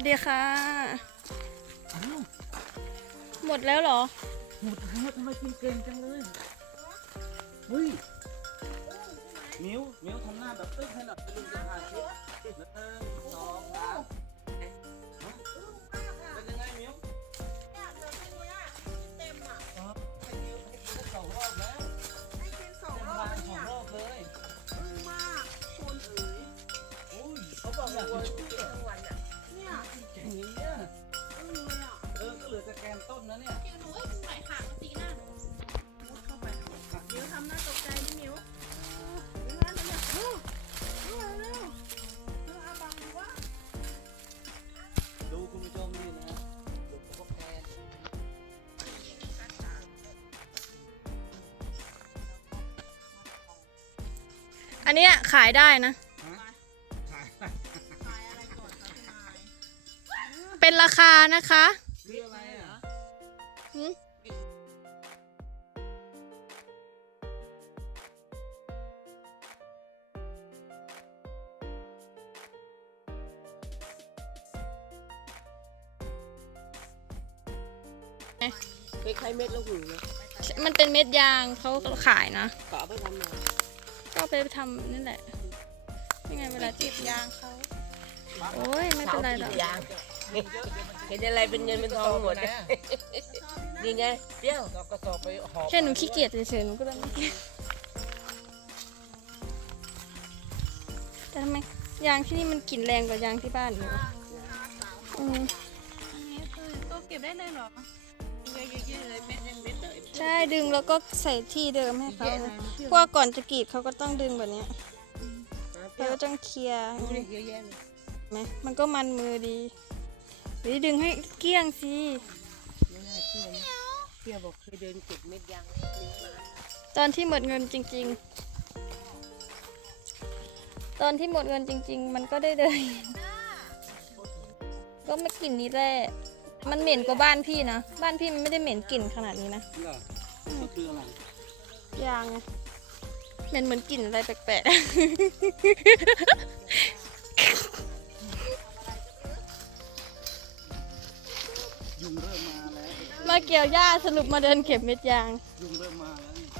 วัสดีค่ะอ้าวหมดแล้วเหรอ หมดแล้วทำไมกินเก่งจังเลยเฮ้ยมิวมิวทำหน้าแบบตึ้งให้หน่อยไปลุงจะถ่ายคลิปหนึ่งสองสาม อันเนี้ยขายได้นะฮะขายเป็นราคานะคะคืออะไรอะหืมเอ๊ะคล้ายๆเม็ดละหูนะมันเป็นเม็ดยางเขาขายนะ ก็เอาไปทำอะไร ก็เอาไปทำนี่แหละยังไงเวลาจีบยางเขาโอ้ยไม่เป็นไรหรอกยางเห็นอะไรเป็นเงินเป็นทองหมดนี่ไงเปรี้ยวเราก็สอบไปหอบแค่หนูขี้เกียจเฉยๆหนูก็เลยไม่กินแต่ทำไมยางที่นี่มันกลิ่นแรงกว่ายางที่บ้านหนูอะอืมก็เก็บได้เลยเหรอ ใช่ดึงแล้วก็ใส่ที่เดิมให้เขานะเพราะว่าก่อนจะกรีดเขาก็ต้องดึงแบบเนี้ยเปรี้แล้ยววก็ต้องเคลียร์ดูดิเยอะแยะเลยไหมมันก็มันมือดีหรือดึงให้เกลี้ยงสิไม่น่าเชื่อนะเปรี้ยวบอกเคยเดินเก็บเม็ดยางตอนที่หมดเงินจริง ๆ ตอนที่หมดเงินจริง ๆ มันก็ได้เลยก็ไม่กลิ่นนี้แหละ มันเหม็นกว่าบ้านพี่นะ บ้านพี่มันไม่ได้เหม็นกลิ่นขนาดนี้นะเหรอมันคืออะไรยางไงเหม็นเหมือนกลิ่นอะไรแปลกๆยุงเริ่มมาแล้วมาเกี่ยวหญ้าสรุปมาเดินเก็บเม็ดยาง ยุงเริ่มมาแล้ว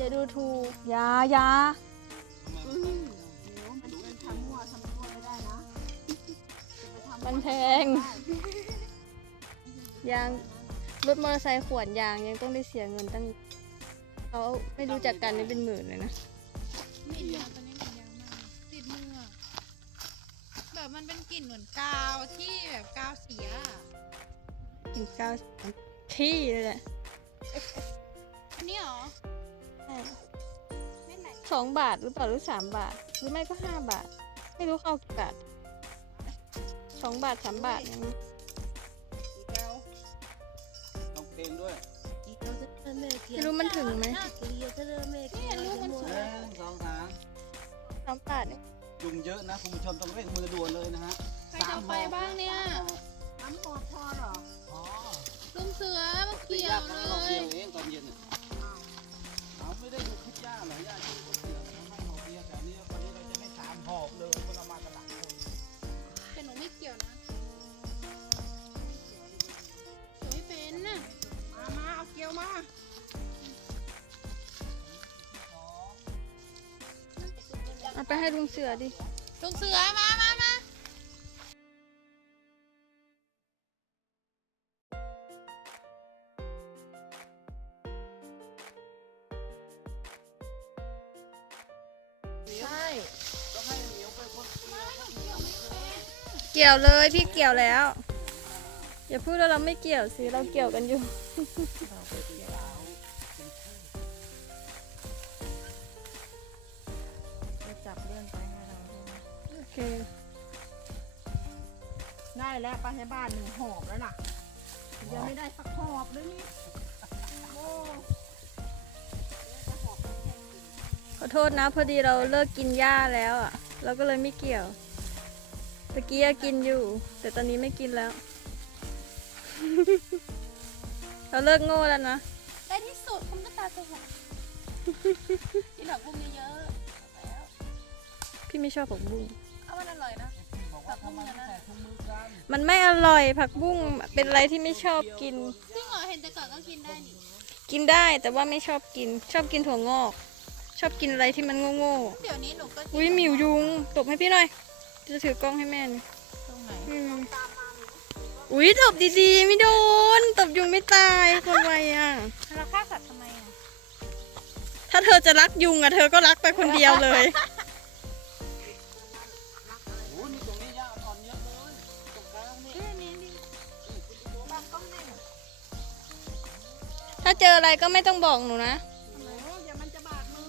อย่าดูถูกอยาอยามันแพงยางรถมอเตอร์ไซค์ขวนยางยังต้องได้เสียเงินตั้งเขาไม่รู้จักกันนี่เป็นหมื่นเลยนะเหม็นยางตอนนี้เหม็นยางมากติดมืออะแบบมันเป็นกลิ่นเหมือนกาวที่แบบกาวเสียอะกินข้าวที่เลยแหละอันนี้เหรอใช่เม็ดไหน สองบาทหรือเปล่าหรือสามบาท หรือไม่ก็ห้าบาท ไม่รู้เข้ากี่บาทสองบาทสามบาทอย่างนี้ต้องเพลงด้วยไม่รู้มันถึงไหมเนี่ยลูกมันสหวยนึ่งสองสามสามบาทเนี่ยยุงเยอะนะคุณผู้ชมต้องเร่งมือด่วนเลยนะฮะใครจะเอาไปบ้างเนี่ยอ๋อลุงเสือมาตีเกี่ยยาวกเลเราเกี่ยยวเองตอนเย็นน่ะเอา ไม่ได้ดูคลิปย่าเหรอย่าที่เขาเกี่ยวเขาให้หอบเดียวแต่อันนี้วันนี้เราจะไม่สามหอบเลยเพราะเรามากันหลายคนแต่หนูไม่เกี่ยวนะหนูไม่เป็นน่ะมามาเอาเกลียวมาเอาไปให้ลุงเสือดิลุงเสือมามา กี่ยวเลยพี่เกี่ยวแล้ว อย่าพูดว่าเราไม่เกี่ยวสิเราเกี่ยวกันอยู่ จะจับเลื่อนไปให้เราด้วยนะโอเคได้แล้วไปให้บ้านหนึ่งหอบแล้วน่ะยังไม่ได้สักหอบเลยนี่โอ้ขอโทษนะพอดีเราเลิกกินหญ้าแล้วอะ เราก็เลยไม่เกี่ยว ตะกี้อะกินอยู่ แต่ตอนนี้ไม่กินแล้ว เราเลิกโง่แล้วนะได้ที่ที่สุดคุณก็ตาสว่างกินผักบุ้งเยอะๆแล้วพี่ไม่ชอบผักบุ้งเอามันอร่อยนะบอกว่าทำไมไม่ใส่ถุงมือกันมันไม่อร่อยผักบุ้งเป็นอะไรที่ไม่ชอบกินจริงเหรอเห็นแต่ก่อนก็กินได้นี่กินได้แต่ว่าไม่ชอบกิน ชอบกินถั่วงอก ชอบกินอะไรที่มันโง่เดี๋ยวนี้หนูก็กิๆอุ้ยหมิวยุงตบให้พี่หน่อย จะถือกล้องให้แม่หนี่อยตรงไหนอืมอุ้ยตบดีๆ ไม่โดนตบยุงไม่ตายคนไวอะ เราฆ่าสัตว์ทำไมอะถ้าเธอจะรักยุงอะเธอก็รักไปคนเดียวเลย โอ้ยนี่ตรงนี้ยาอ่อนเยอะเลยตรงกลางนี่เอ้ยนี่นี่ถ้าเจออะไรก็ไม่ต้องบอกหนูนะโอ้เดี๋ยวมันจะบาดมือ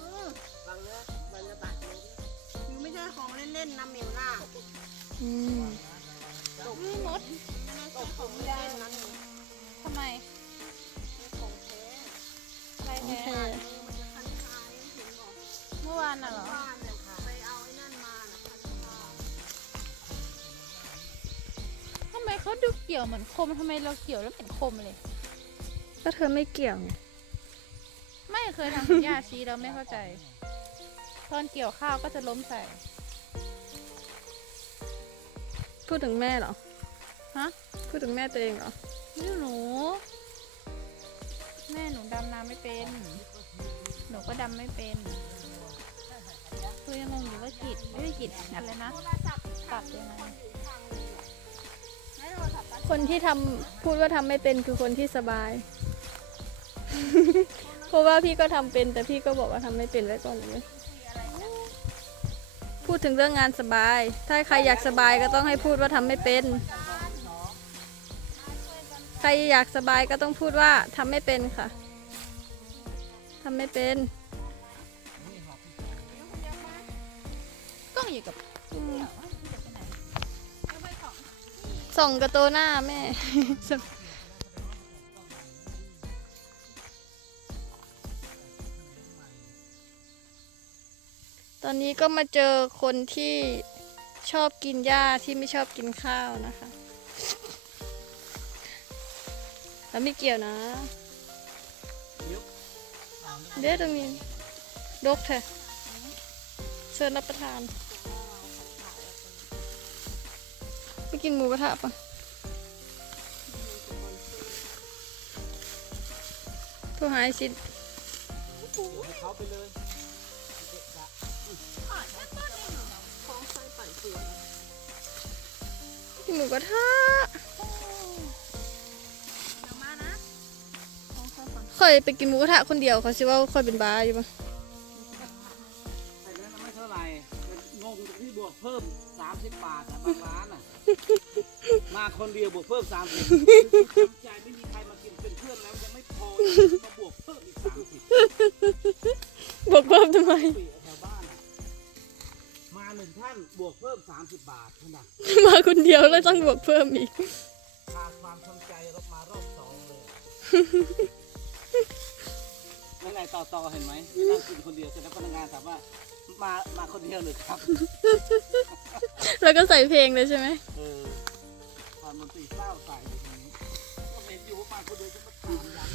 ฟังเนื้อมันจะบาดมือคือไม่ใช่ของเล่นๆนะหมิวน่ะ อืมนี่มดไม่ได้ส่งของเล่นๆนะหมิวทำไมของแท้อะไรโอแท้เคมันจะคันคายเห็นบอกเมื่อวานน่ะเหรอบ้านเนี่ยไปเอาไอ้นั่นมานะคันคายทำไมเขาดูเกี่ยวเหมือนคมทำไมเราเกี่ยวแล้วเป็นคมเลย ก็เธอไม่เกี่ยวไงไม่เคยทำสัญญาชีเราไม่เข้าใจ ตอนเกี่ยวข้าวก็จะล้มใส่ พูดถึงแม่เหรอ ฮะ พูดถึงแม่ตัวเองเหรอไม่รู้หนูแม่หนูดำน้ำไม่เป็น หนูก็ดำไม่เป็นคือยังงงอยู่ว่ากิดไม่ใช่กิดอะไรนะตัดยังไงคนที่ทำพูดว่าทำไม่เป็นคือคนที่สบาย เพราะว่าพี่ก็ทำเป็น แต่พี่ก็บอกว่าทำไม่เป็นไว้ก่อนเลย พูดถึงเรื่องงานสบาย ถ้าใครอยากสบายก็ต้องให้พูดว่าทำไม่เป็น ใครอยากสบายก็ต้องพูดว่าทำไม่เป็นค่ะทำไม่เป็นกล้องอยู่กับอืมเดี๋ยวว่าเดี๋ยวไปไหนเอาไปของส่องกระโตวหน้าแม่ ตอนนี้ก็มาเจอคนที่ชอบกินหญ้าที่ไม่ชอบกินข้าวนะคะ แล้วไม่เกี่ยวนะเดี๋ยวตรงนี้ดกเถอะเชิญรับประทาน ไปกินหมูกระทะปะโทรหาไอซิดให้เขาไปเลย หมูกระทะเดี๋ยวมานะของใส่ปั่นค่อยไปกินหมูกระทะคนเดียวเขาสิว่าค่อยเป็นบ้าอยู่ปะไอ้นั้นไม่เท่าไหร่แต่งงที่บวกเพิ่ม30บาทอะบางร้านอะมาคนเดียวบวกเพิ่ม30ใจไม่มีใครมากินเป็นเพื่อนแล้วยังไม่พอมาบวกเพิ่มอีก30บอกเพิ่มทำไม นึ่งท่านบวกเพิ่ม 30 บาทเท่านั้นมาคนเดียวแล้วต้องบวกเพิ่มอีกขาดความสนใจรบมารอบสองเลยนั่นไงต่อต่อเห็นไหมนั่งกินคนเดียวเสร็จแล้วพนักงานถามว่า มามาคนเดียวหรือครับ แล้วก็ใส่เพลงเลยใช่ไหมเออความมันตีเศร้าใส่อย่างนี้ก็เห็นอยู่ว่ามาคนเดียวจะมาถามยัง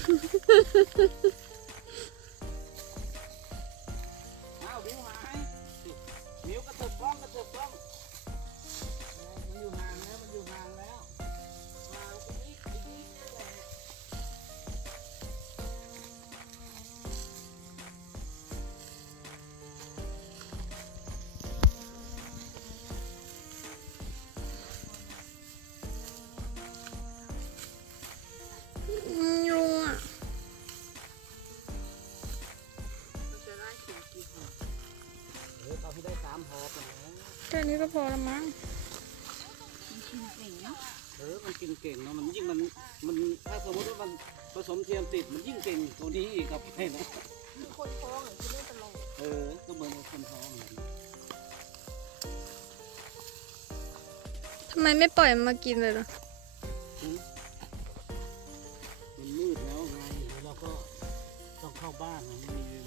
นี้ก็พอละมั้งเออมันกินเก่งเนาะมันยิ่งมันมันถ้าสมมติว่ามันผสมเทียมติดมันยิ่งเก่งตัวนี้อีกครับไอ้นะคือคนท้องอะคือไม่ตลกเออก็เหมือนกับคนท้องเหมือนกันทำไมไม่ปล่อยมันมากินเลยล่ะมันมืดแล้วไงเดี๋ยวเราก็ต้องเข้าบ้านนะไม่มี